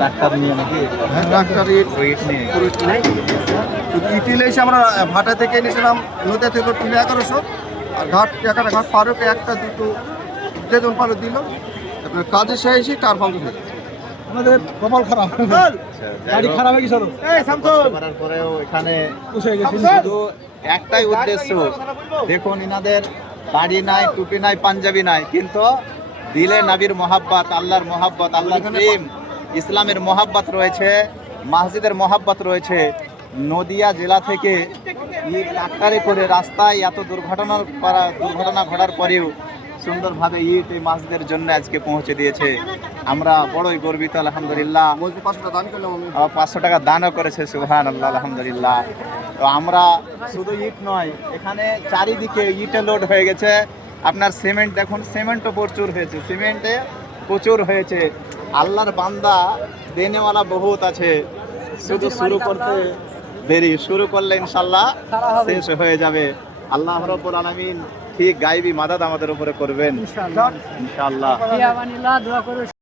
Doctor নিয়ে নাকি? হ্যাঁ, ডাক্তার ইট ইট নিয়ে ইটিলে এসে আমরা ভাটা থেকে এনেছিলাম, নদী থেকে টিলে 1100, আর ঘাট পারকে একটা দুটো যেজন পারো দিল। আপনার কাজে সে এসে 4-5 থেকে আমাদের কপাল খারাপ, গাড়ি খারাপ হয়ে গেছিল। করার পরেও এখানে পুষে গেছি। শুধু একটাই উদ্দেশ্য, দেখুন ইনাদের দাড়ি নাই, টুপি নাই, পাঞ্জাবি নাই, কিন্তু দিলে নবীর মোহাব্বত, আল্লাহর মোহাব্বত, আল্লাহর প্রেম, ইসলামের মোহাব্বত রয়েছে, মসজিদের মোহাব্বত রয়েছে। নদিয়া জেলা থেকে এই ট্রাক্টরে করে রাস্তায় এত দুর্ঘটনা ঘটার পরেও সুন্দরভাবে ইট এই মসজিদের জন্য আজকে পৌঁছে দিয়েছে। আমরা বড়ই গর্বিত, আলহামদুলিল্লাহ। মসজিদ 500 টাকা দান করলাম আমি। 500 টাকা দানও করেছে, সুবহানাল্লাহ, আলহামদুলিল্লাহ। তো আমরা শুধু ইট নয়, এখানে চারিদিকে ইটে লোড হয়ে গেছে। আপনার সিমেন্ট দেখুন, সিমেন্টও প্রচুর হয়েছে। আল্লাহর বান্দা দেনেওয়ালা বহুত আছে, শুধু শুরু করতে দেরি, শুরু করলে ইনশাল্লাহ শেষ হয়ে যাবে। আল্লাহ রাব্বুল আলামিন ঠিক গায়বী মাদাদ আমাদের উপরে করবেন ইনশাআল্লাহ।